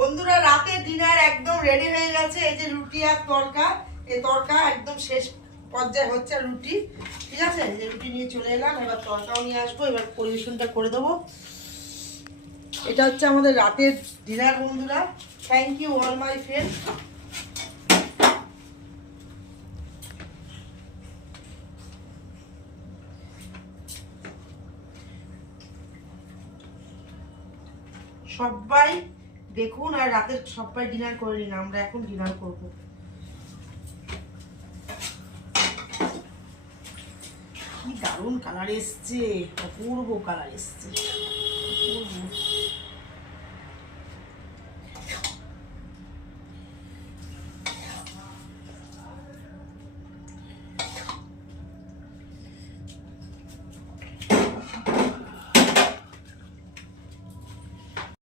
বন্ধুরা রাতে ডিনার একদম রেডি হয়ে গেছে। এই যে রুটি আর তড়কা, এই তড়কা একদম শেষ পর্যায়ে হচ্ছে রুটি, ঠিক আছে। এই যে রুটি নিয়ে চলে এলাম, এবার তড়কাও নিয়ে আসবো, এবার পরিবেশনটা করে দেবো। এটা হচ্ছে আমাদের রাতের ডিনার বন্ধুরা। Thank you all my friend. সবাই দেখুন আর রাতে সবাই ডিনার করে নিন, আমরা এখন ডিনার করব। কি দারুণ কালার এসছে, অপূর্ব কালার এসছে, অপূর্ব।